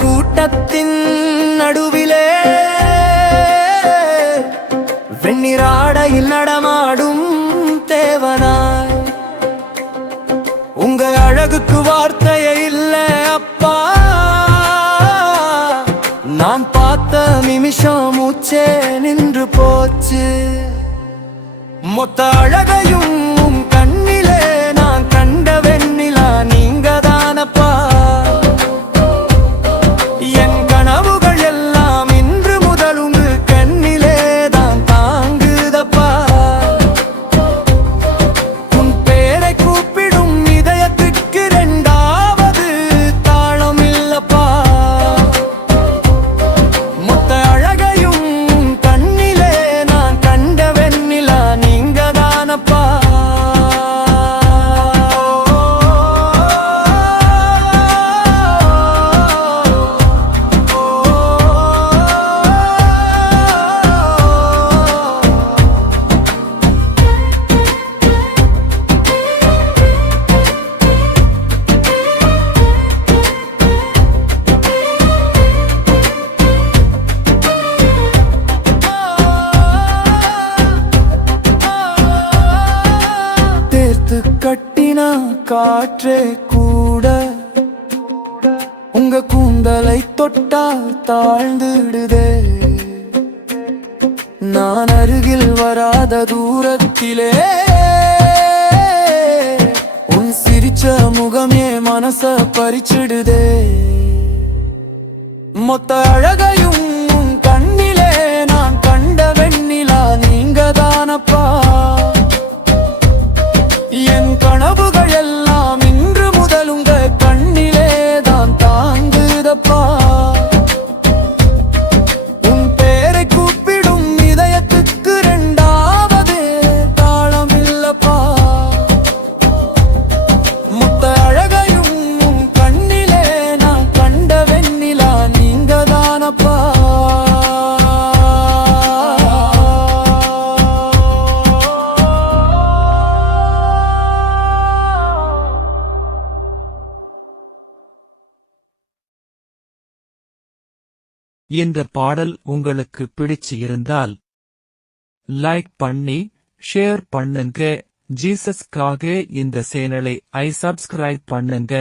கூட்டத்தின் நடுவிலே வெண்ணிராடையில் நடமாடும் தேவனாய் உங்க அழகுக்கு வார்த்தையே இல்லை அப்பா. நான் பார்த்த நிமிஷம் மூச்சே நின்று போச்சு. மொத்த அழகையும் கண்ணிலே நான் கண்ட வெண்ணிலா நீங்க தானப்பா. என் கனவுகள் எல்லாம் இன்று முதல் உங்க கண்ணிலே தான் தாங்குதப்பா. உன் பேரை கூப்பிடும் இதயத்துக்கு இரண்டாவது தாளம் இல்லப்பா. மொத்த அழகையும் கண்ணிலே நான் கண்ட வெண்ணிலா நீங்க தானப்பா. கட்டினா காற்றே கூட உங்க கூந்தலை தொட்டா தாழ்ந்துடுதே. நான் அருகில் வராத தூரத்திலே உன் சிரிச்ச முகமே மனச பறிச்சிடுதே. மொத்த அழகையும் கண்ணிலே நான் கண்ட வெண்ணிலா நீங்க தானப்பா. என் கனவுகள் எல்லாம் இன்று முதல் உங்க கண்ணிலே தான் தாங்குதப்பா. உன் பேரை கூப்பிடும் இதயத்துக்கு இரண்டாவது தாளம் இல்லப்பா. மொத்த அழகையும் கண்ணிலே நான் கண்ட வெண்ணிலா நீங்க தானப்பா. இந்த பாடல் உங்களுக்கு பிடிச்சு இருந்தால் லைக் பண்ணி ஷேர் பண்ணுங்க. ஜீசஸ்க்காக இந்த சேனலை சப்ஸ்கிரைப் பண்ணுங்க.